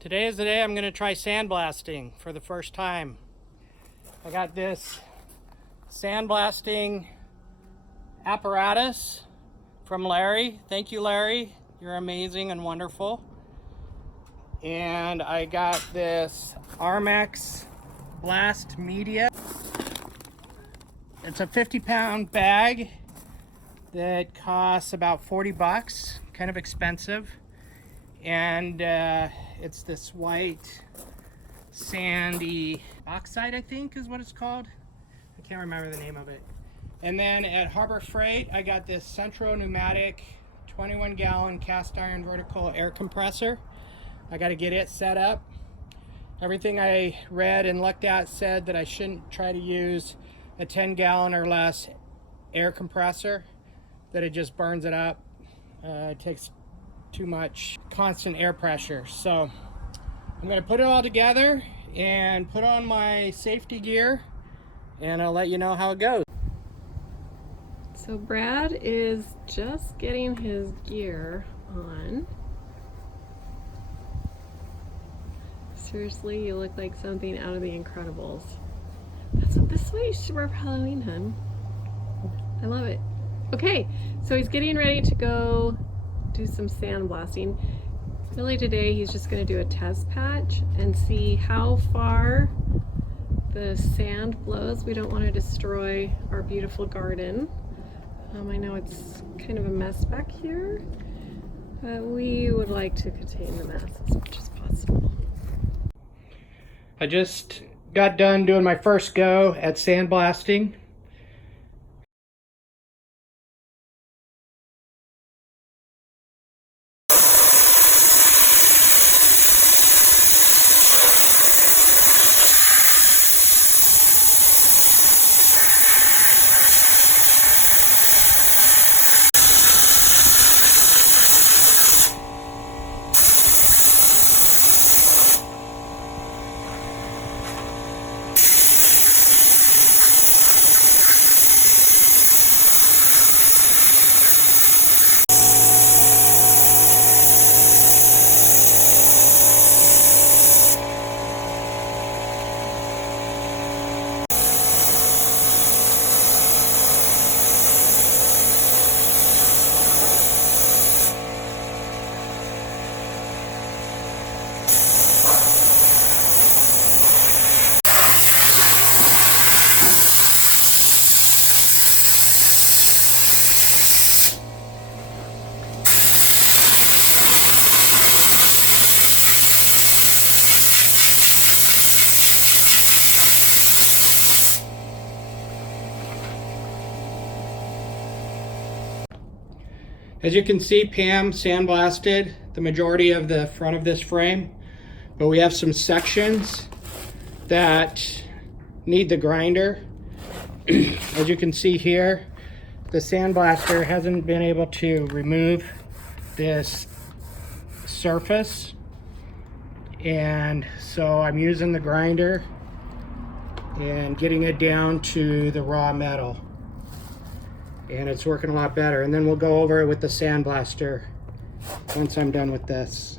Today is the day I'm going to try sandblasting for the first time. I got this sandblasting apparatus from Larry. Thank you, Larry. You're amazing and wonderful. And I got this Armex Blast Media. It's a 50-pound bag that costs about 40 bucks, kind of expensive. And it's this white sandy oxide, I think is what it's called. I can't remember the name of it. And then at Harbor Freight, I got this Centro Pneumatic 21-gallon cast iron vertical air compressor. I got to get it set up. Everything I read and looked at said that I shouldn't try to use a 10-gallon or less air compressor, that it just burns it up. It takes too much constant air pressure. So I'm going to put it all together and put on my safety gear, and I'll let you know how it goes. So Brad is just getting his gear on. Seriously, you look like something out of The Incredibles. This is what you should wear for Halloween, hun. I love it. Okay, so he's getting ready to go do some sandblasting. Really today he's just going to do a test patch and see how far the sand blows. We don't want to destroy our beautiful garden. I know it's kind of a mess back here, but we would like to contain the mess as much as possible. I just got done doing my first go at sandblasting. As you can see, Pam sandblasted the majority of the front of this frame, but we have some sections that need the grinder. As you can see here, the sandblaster hasn't been able to remove this surface, and so I'm using the grinder and getting it down to the raw metal. And it's working a lot better. And then we'll go over it with the sandblaster once I'm done with this.